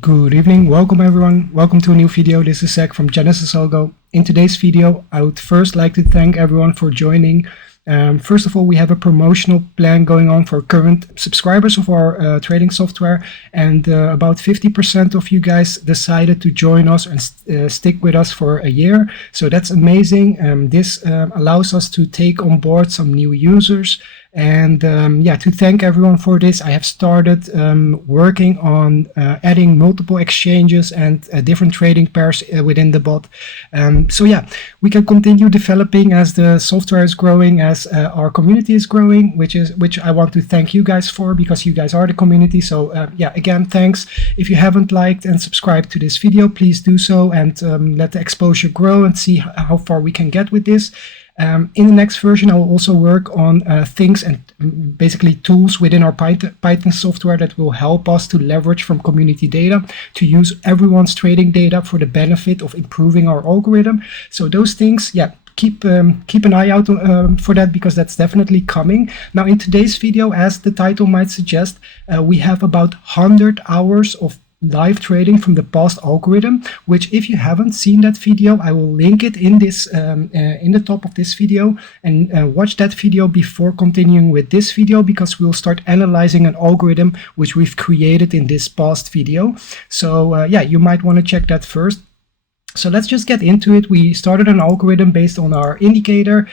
Good evening, welcome everyone, welcome to a new video. This is Zach from Genesis Algo. In today's video, I would first like to thank everyone for joining. First of all, we have a promotional plan going on for current subscribers of our trading software, and about 50% of you guys decided to join us and stick with us for a year. So that's amazing. This allows us to take on board some new users. And yeah, to thank everyone for this, I have started working on adding multiple exchanges and different trading pairs within the bot. So yeah, we can continue developing as the software is growing, as our community is growing, which I want to thank you guys for, because you guys are the community. So yeah, again, thanks. If you haven't liked and subscribed to this video, please do so, and let the exposure grow and see how far we can get with this. In the next version, I will also work on things and basically tools within our Python software that will help us to leverage from community data to use everyone's trading data for the benefit of improving our algorithm. So those things, yeah, keep an eye out for that, because that's definitely coming. Now, in today's video, as the title might suggest, we have about 100 hours of live trading from the past algorithm, which, if you haven't seen that video, I will link it in this in the top of this video, and watch that video before continuing with this video, because we'll start analyzing an algorithm which we've created in this past video. So yeah, you might want to check that first. So let's just get into it. We started an algorithm based on our indicator.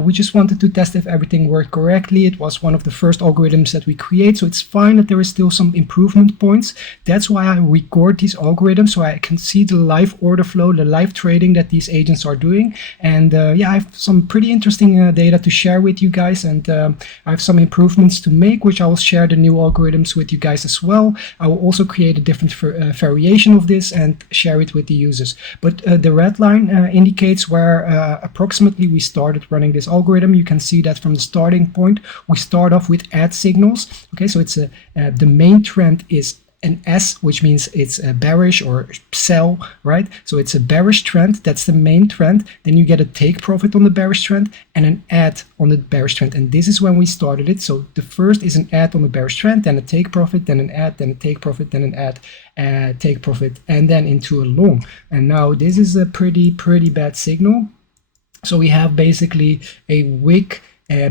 We just wanted to test if everything worked correctly. It was one of the first algorithms that we create, so it's fine that there is still some improvement points. That's why I record these algorithms, so I can see the live order flow, the live trading that these agents are doing. And yeah, I have some pretty interesting data to share with you guys, and I have some improvements to make, which I will share the new algorithms with you guys as well. I will also create a different variation of this and share it with the users. But the red line indicates where approximately we started running this algorithm. You can see that from the starting point, we start off with add signals. Okay, so it's the main trend is an S, which means it's a bearish or sell, right? So it's a bearish trend, that's the main trend. Then you get a take profit on the bearish trend and an add on the bearish trend. And this is when we started it. So the first is an add on the bearish trend, then a take profit, then an add, then a take profit, then an add, take profit, and then into a long. And now this is a pretty bad signal. So we have basically a wick.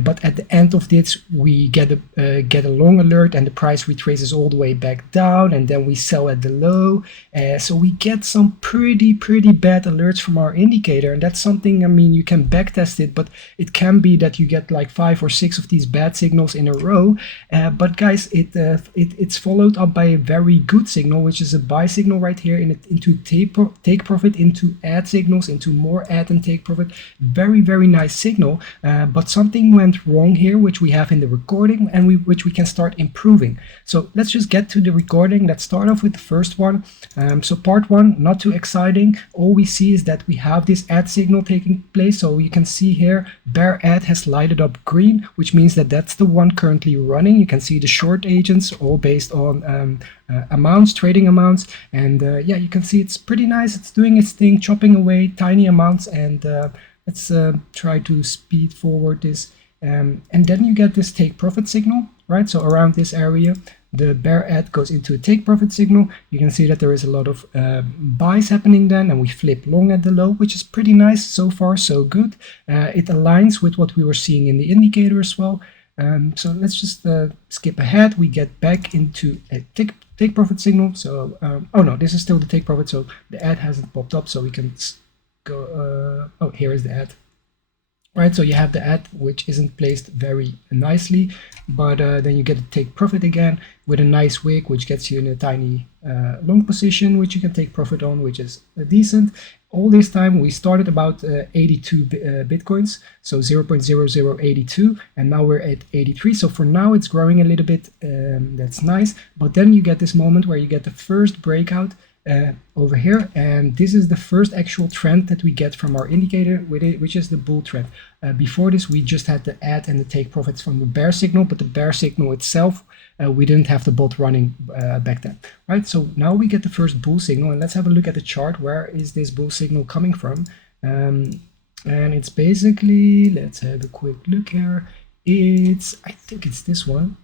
But at the end of this, we get a long alert, and the price retraces all the way back down, and then we sell at the low. So we get some pretty bad alerts from our indicator, and that's something, I mean, you can backtest it, but it can be that you get like 5 or 6 of these bad signals in a row. But guys, it's followed up by a very good signal, which is a buy signal right here into take profit, into add signals, into more add and take profit. Very nice signal, but something went wrong here, which we have in the recording, and which we can start improving. So let's just get to the recording. Let's start off with the first one. So part one, not too exciting. All we see is that we have this add signal taking place. So you can see here, bear add has lighted up green, which means that that's the one currently running. You can see the short agents all based on amounts, trading amounts, and yeah, you can see it's pretty nice. It's doing its thing, chopping away tiny amounts, and let's try to speed forward this. And then you get this take profit signal, right? So around this area, the bear add goes into a take profit signal. You can see that there is a lot of buys happening then, and we flip long at the low, which is pretty nice. So far, so good. It aligns with what we were seeing in the indicator as well. So let's just skip ahead. We get back into a take profit signal. So, oh no, this is still the take profit. So the add hasn't popped up, so we can go, oh, here is the add. Right, so you have the add, which isn't placed very nicely, but then you get to take profit again with a nice wick, which gets you in a tiny long position, which you can take profit on, which is decent. All this time we started about 82 bitcoins, so 0.0082, and now we're at 83. So for now it's growing a little bit, that's nice. But then you get this moment where you get the first breakout over here, and this is the first actual trend that we get from our indicator with it, which is the bull trend. Before this, we just had the add and the take profits from the bear signal, but the bear signal itself, we didn't have the bot running back then, right? So now we get the first bull signal, and let's have a look at the chart. Where is this bull signal coming from? And it's basically, let's have a quick look here. I think it's this one,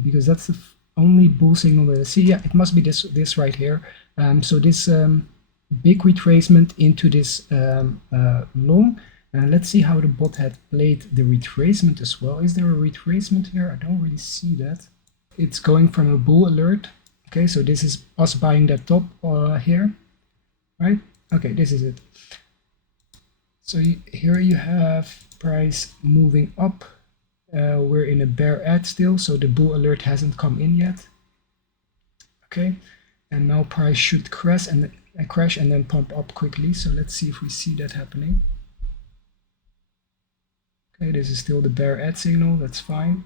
because that's the only bull signal that I see. Yeah, it must be this right here. So this big retracement into this long. Let's see how the bot had played the retracement as well. Is there a retracement here? I don't really see that. It's going from a bull alert. Okay, so this is us buying that top here, right? Okay, this is it. So here you have price moving up. We're in a bear ad still, so the bull alert hasn't come in yet. Okay, and now price should crash and then pump up quickly. So let's see if we see that happening. Okay, this is still the bear ad signal. That's fine.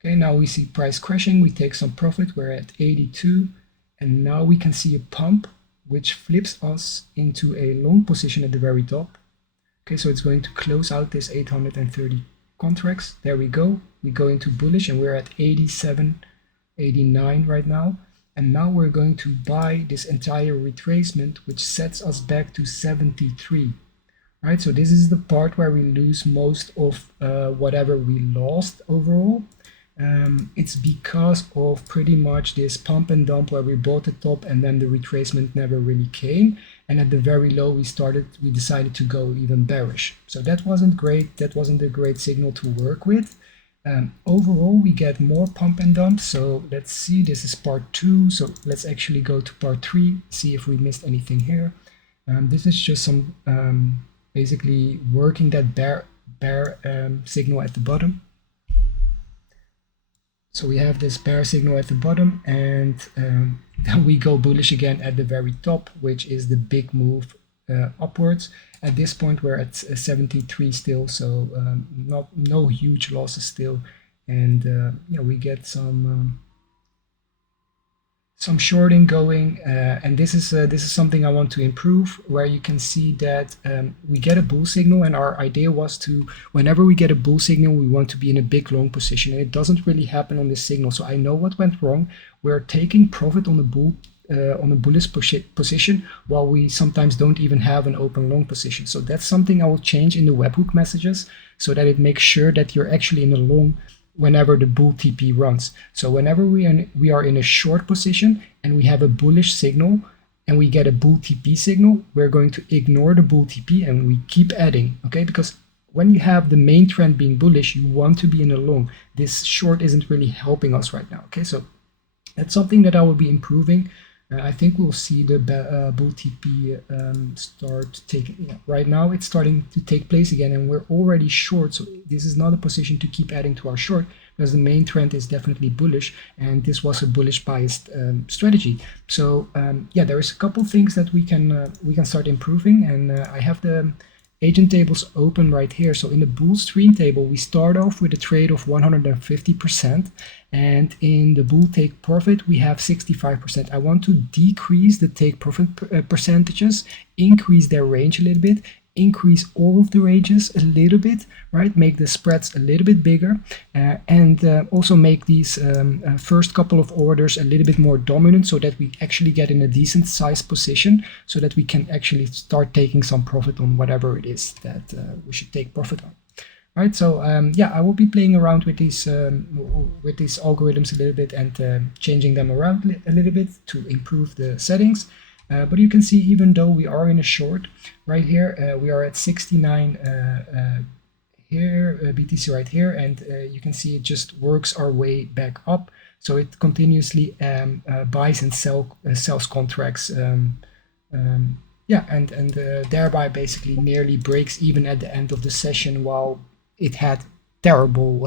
Okay, now we see price crashing. We take some profit. We're at 82, and now we can see a pump, which flips us into a long position at the very top. Okay, so it's going to close out this 830 contracts. There we go. We go into bullish, and we're at 87, 89 right now. And now we're going to buy this entire retracement, which sets us back to 73. Right, so this is the part where we lose most of whatever we lost overall. It's because of pretty much this pump and dump where we bought the top and then the retracement never really came. And at the very low, we decided to go even bearish. So that wasn't great. That wasn't a great signal to work with. Overall, we get more pump and dump. So let's see, this is part 2. So let's actually go to part 3, see if we missed anything here. This is just some basically working that bear signal at the bottom. So we have this bear signal at the bottom, and then we go bullish again at the very top, which is the big move upwards. At this point, we're at 73 still, so no huge losses still, and yeah, we get some shorting going, and this is something I want to improve, where you can see that we get a bull signal, and our idea was to, whenever we get a bull signal, we want to be in a big long position, and it doesn't really happen on this signal. So I know what went wrong. We're taking profit on the bullish position, while we sometimes don't even have an open long position. So that's something I will change in the webhook messages, so that it makes sure that you're actually in a long whenever the bull TP runs. So whenever we are in a short position and we have a bullish signal and we get a bull TP signal, we're going to ignore the bull TP and we keep adding, okay? Because when you have the main trend being bullish, you want to be in a long. This short isn't really helping us right now, okay? So that's something that I will be improving. I think we'll see the bull TP start taking, yeah, right now it's starting to take place again, and we're already short, so this is not a position to keep adding to our short, because the main trend is definitely bullish, and this was a bullish biased strategy. So yeah, there is a couple things that we can start improving, and I have the agent tables open right here. So in the bull stream table, we start off with a trade of 150%, and in the bull take profit, we have 65%. I want to decrease the take profit percentages, increase their range a little bit, increase all of the ranges a little bit, right? Make the spreads a little bit bigger, and also make these first couple of orders a little bit more dominant, so that we actually get in a decent sized position, so that we can actually start taking some profit on whatever it is that we should take profit on. Right, so yeah, I will be playing around with these algorithms a little bit, and changing them around a little bit to improve the settings. But you can see, even though we are in a short right here, we are at 69 here, BTC right here, and you can see it just works our way back up. So it continuously buys and sells contracts, yeah, and thereby basically nearly breaks even at the end of the session, while it had terrible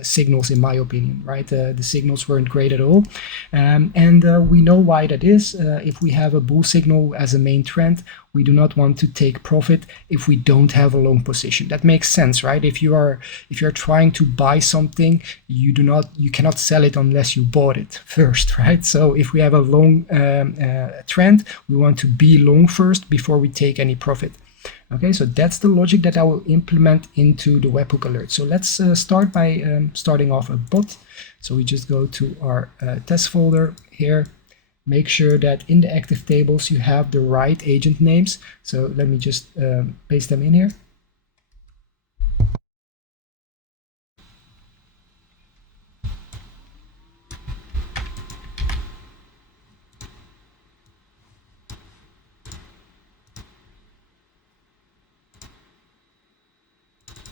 signals, in my opinion, right? The signals weren't great at all, and we know why that is. If we have a bull signal as a main trend, we do not want to take profit if we don't have a long position. That makes sense, right? If you're trying to buy something, you cannot sell it unless you bought it first, right? So if we have a long trend, we want to be long first before we take any profit. Okay, so that's the logic that I will implement into the webhook alert. So let's start by starting off a bot. So we just go to our test folder here. Make sure that in the active tables you have the right agent names. So let me just paste them in here.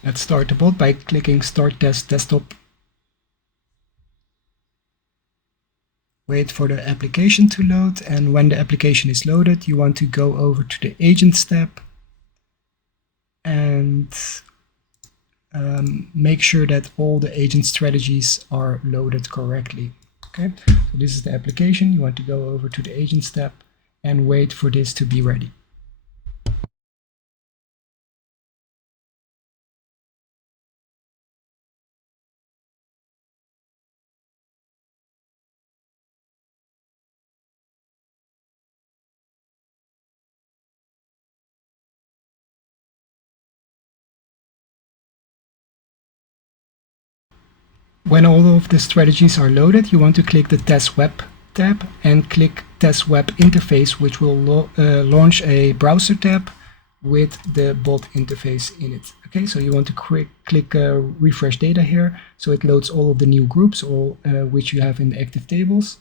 Let's start the bot by clicking Start Test Desktop. Wait for the application to load, and when the application is loaded, you want to go over to the Agents tab and make sure that all the agent strategies are loaded correctly. Okay, so this is the application. You want to go over to the Agents tab and wait for this to be ready. When all of the strategies are loaded, you want to click the Test Web tab and click Test Web Interface, which will launch a browser tab with the bot interface in it. Okay, so you want to click Refresh Data here, so it loads all of the new groups, all which you have in the active tables.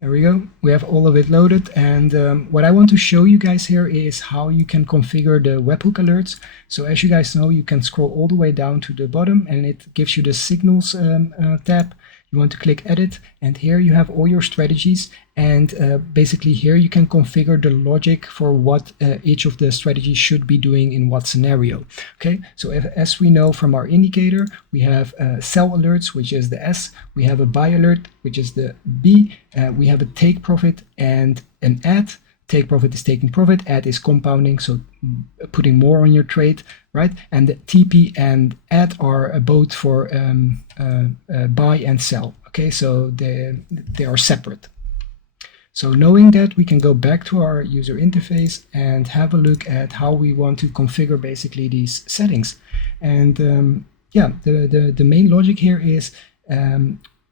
There we go. We have all of it loaded, and what I want to show you guys here is how you can configure the webhook alerts. So as you guys know, you can scroll all the way down to the bottom and it gives you the signals tab. You want to click Edit, and here you have all your strategies, and basically here you can configure the logic for what each of the strategies should be doing in what scenario. Okay, so as we know from our indicator, we have sell alerts, which is the S, we have a buy alert, which is the B, we have a take profit and an add. Take profit is taking profit, add is compounding, so putting more on your trade, right? And the TP and add are both for buy and sell. Okay, so they are separate. So knowing that, we can go back to our user interface and have a look at how we want to configure basically these settings. And yeah, the main logic here is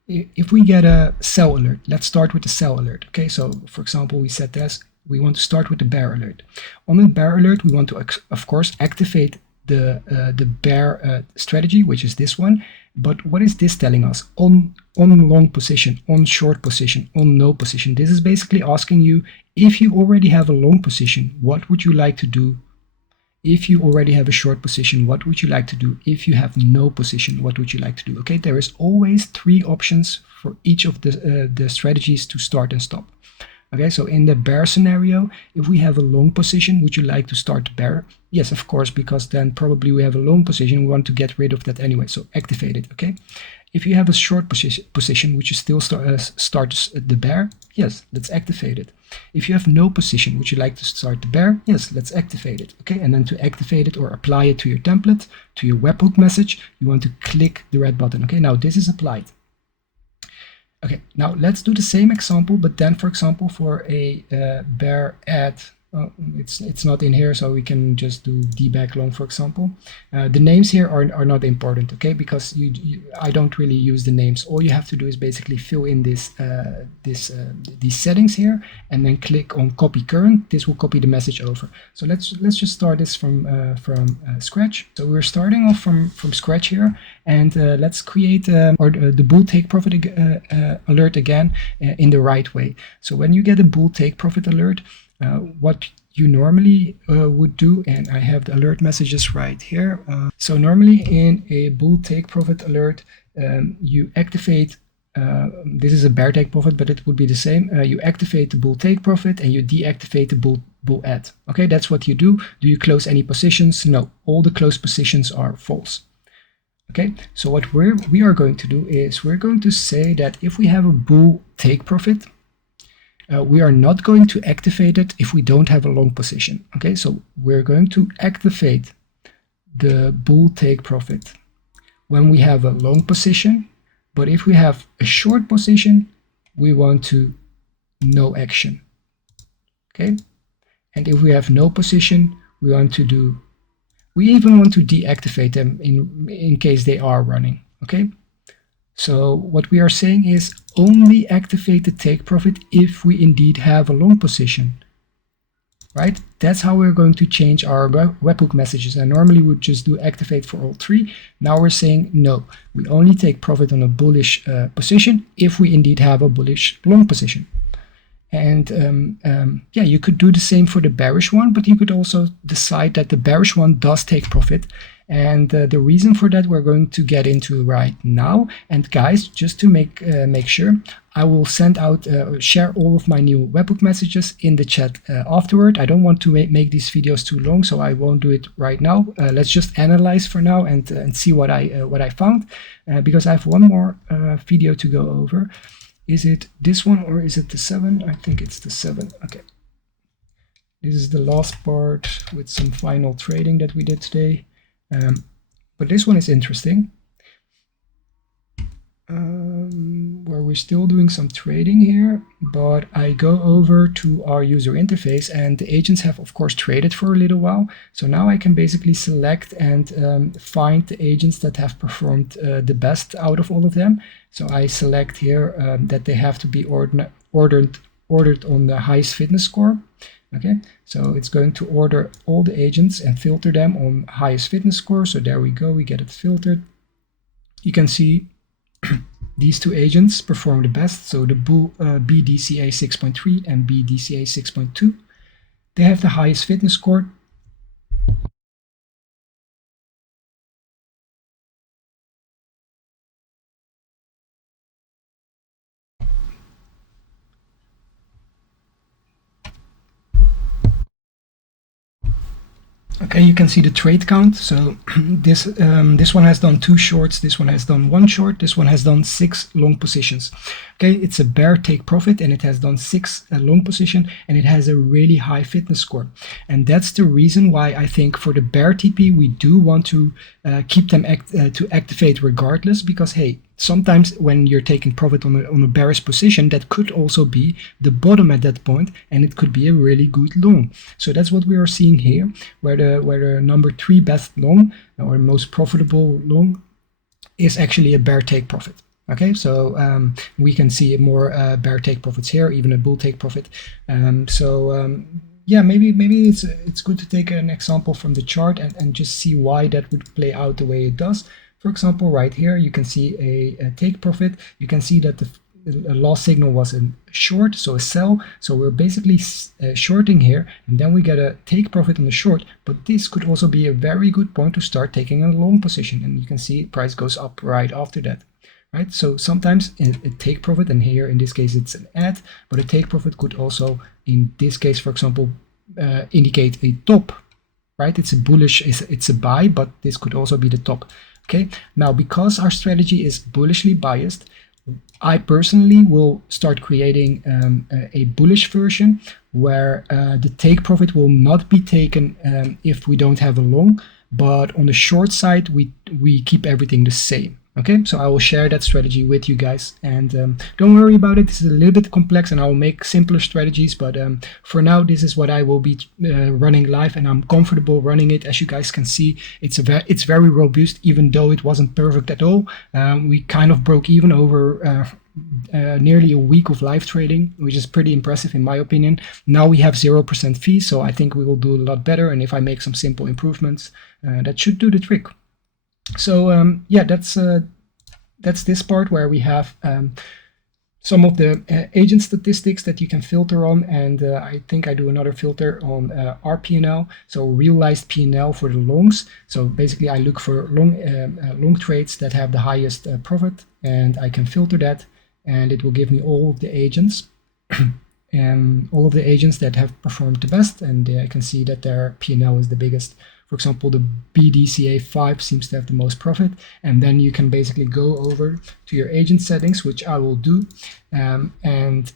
if we get a sell alert, let's start with the sell alert. Okay, so for example, we set this. We want to start with the bear alert. On the bear alert, we want to, of course, activate the bear strategy, which is this one. But what is this telling us? On long position, on short position, on no position. This is basically asking you, if you already have a long position, what would you like to do? If you already have a short position, what would you like to do? If you have no position, what would you like to do? Okay, there is always 3 options for each of the strategies to start and stop. Okay, so in the bear scenario, if we have a long position, would you like to start the bear? Yes, of course, because then probably we have a long position. We want to get rid of that anyway, so activate it. Okay. If you have a short position, would you still start the bear? Yes, let's activate it. If you have no position, would you like to start the bear? Yes, let's activate it. Okay, and then to activate it or apply it to your template, to your webhook message, you want to click the red button. Okay, now this is applied. Okay, now let's do the same example, but then, for example, for a bear add, it's not in here, so we can just do debug long, for example. The names here are not important, okay, because I don't really use the names. All you have to do is basically fill in these settings here, and then click on copy current. This will copy the message over. So let's just start this from scratch. So we're starting off from scratch here, and let's create the bull take profit alert again in the right way. So when you get a bull take profit alert, what you normally would do, and I have the alert messages right here. So normally in a bull take profit alert, you activate, this is a bear take profit, but it would be the same. You activate the bull take profit and you deactivate the bull add. Okay, that's what you do. Do you close any positions? No, all the closed positions are false. Okay, so what we are going to do is we're going to say that if we have a bull take profit, we are not going to activate it if we don't have a long position. Okay, so we're going to activate the bull take profit when we have a long position, but if we have a short position, we want to no action. Okay, and if we have no position, we even want to deactivate them in case they are running. Okay. So what we are saying is only activate the take profit if we indeed have a long position, right? That's how we're going to change our webhook messages. And normally we would just do activate for all 3. Now we're saying no, we only take profit on a bullish position if we indeed have a bullish long position. And yeah, you could do the same for the bearish one, but you could also decide that the bearish one does take profit. And the reason for that we're going to get into right now. And guys, just to make sure, I will send out, share all of my new webhook messages in the chat afterward. I don't want to make these videos too long, so I won't do it right now. Let's just analyze for now and see what I found, because I have one more video to go over. Is it this one or is it the 7? I think it's the 7. Okay. This is the last part with some final trading that we did today. But this one is interesting. Where we're still doing some trading here, but I go over to our user interface and the agents have of course traded for a little while. So now I can basically select and find the agents that have performed the best out of all of them. So I select here that they have to be ordered on the highest fitness score. Okay, so it's going to order all the agents and filter them on highest fitness score. So there we go, we get it filtered. You can see these two agents perform the best, so the BDCA 6.3 and BDCA 6.2. They have the highest fitness score. Okay, you can see the trade count. So this one has done 2 shorts, this one has done 1 short, this one has done 6 long positions. Okay, it's a bear take profit and it has done 6 long position and it has a really high fitness score. And that's the reason why I think for the bear TP we do want to keep them to activate regardless, because hey, sometimes when you're taking profit on a bearish position, that could also be the bottom at that point, and it could be a really good long. So that's what we are seeing here, where the number 3 best long or most profitable long is actually a bear take profit. Okay, so we can see more bear take profits here, even a bull take profit. Yeah, maybe it's good to take an example from the chart and just see why that would play out the way it does. For example, right here, you can see a take profit. You can see that the last signal was a short, so a sell. So we're basically shorting here, and then we get a take profit on the short. But this could also be a very good point to start taking a long position. And you can see price goes up right after that. Right, so sometimes a take profit, and here in this case it's an add, but a take profit could also, in this case, for example, indicate a top. Right, it's a bullish, it's a buy, but this could also be the top. Okay, now because our strategy is bullishly biased, I personally will start creating a bullish version where the take profit will not be taken if we don't have a long, but on the short side we keep everything the same. Okay, so I will share that strategy with you guys, and don't worry about it. This is a little bit complex and I will make simpler strategies, but for now this is what I will be running live, and I'm comfortable running it. As you guys can see, it's very robust, even though it wasn't perfect at all. We kind of broke even over nearly a week of live trading, which is pretty impressive in my opinion. Now we have 0% fees, so I think we will do a lot better, and if I make some simple improvements, that should do the trick. So yeah, that's this part where we have some of the agent statistics that you can filter on, and I think I do another filter on our P&L, so realized P&L for the longs. So basically I look for long trades that have the highest profit, and I can filter that, and it will give me all of the agents and all of the agents that have performed the best, and I can see that their P&L is the biggest. For example, the BDCA 5 seems to have the most profit, and then you can basically go over to your agent settings, which I will do, and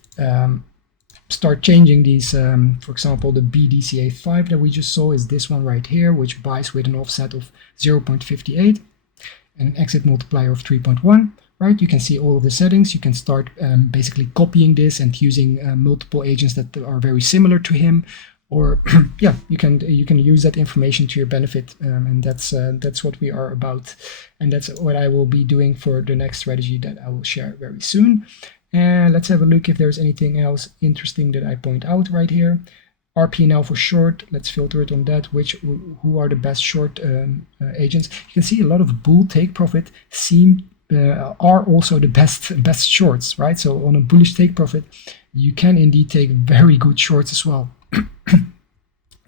start changing these. For example, the BDCA 5 that we just saw is this one right here, which buys with an offset of 0.58 and an exit multiplier of 3.1. Right, you can see all of the settings. You can start basically copying this and using multiple agents that are very similar to him. Or yeah, you can use that information to your benefit, and that's what we are about, and that's what I will be doing for the next strategy that I will share very soon. And let's have a look if there's anything else interesting that I point out right here. RP&L for short, let's filter it on that. Who are the best short agents? You can see a lot of bull take profit seem are also the best shorts, right? So on a bullish take profit, you can indeed take very good shorts as well.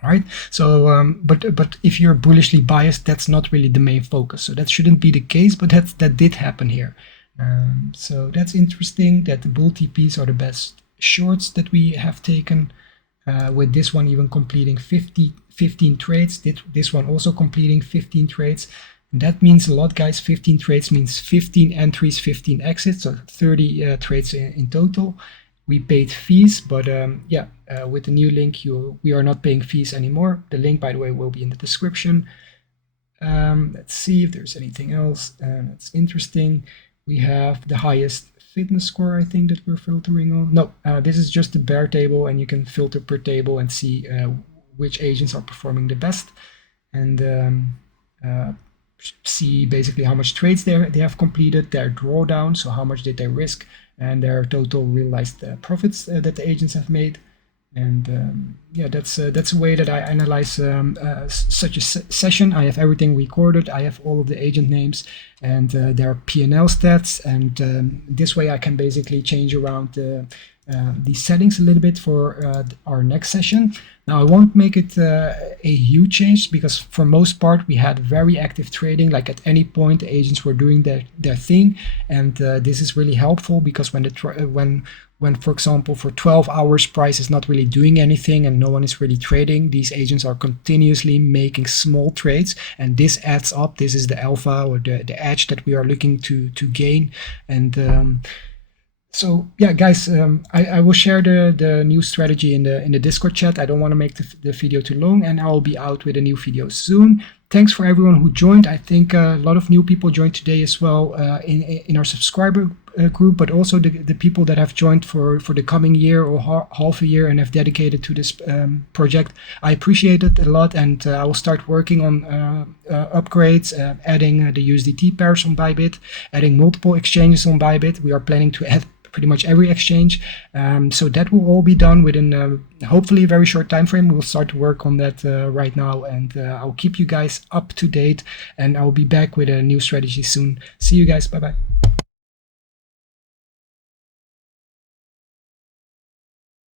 Right. So but if you're bullishly biased, that's not really the main focus. So that shouldn't be the case, but that did happen here. So that's interesting that the bull TPs are the best shorts that we have taken, with this one even completing 15 trades, this one also completing 15 trades. And that means a lot, guys. 15 trades means 15 entries, 15 exits, so 30 trades in total. We paid fees, but with the new link, we are not paying fees anymore. The link, by the way, will be in the description. Let's see if there's anything else that's interesting. We have the highest fitness score, I think, that we're filtering on. No, this is just the bear table, and you can filter per table and see which agents are performing the best, and see basically how much trades they have completed, their drawdown, so how much did they risk, and their total realized profits that the agents have made. And that's a way that I analyze such a session. I have everything recorded. I have all of the agent names and their P&L stats, and this way I can basically change around the settings a little bit for our next session. Now I won't make it a huge change, because for most part we had very active trading. Like at any point the agents were doing their thing, and this is really helpful, because when for example for 12 hours price is not really doing anything and no one is really trading, these agents are continuously making small trades, and this adds up. This is the alpha, or the edge that we are looking to gain. And so yeah, guys, I will share the new strategy in the Discord chat. I don't want to make the video too long, and I will be out with a new video soon. Thanks for everyone who joined. I think a lot of new people joined today as well in our subscriber group, but also the people that have joined for the coming year or half a year and have dedicated to this project. I appreciate it a lot, and I will start working on upgrades, adding the USDT pairs on Bybit, adding multiple exchanges on Bybit. We are planning to add pretty much every exchange, so that will all be done within hopefully a very short time frame. We'll start to work on that right now, and I'll keep you guys up to date, and I'll be back with a new strategy soon. See you guys. Bye bye.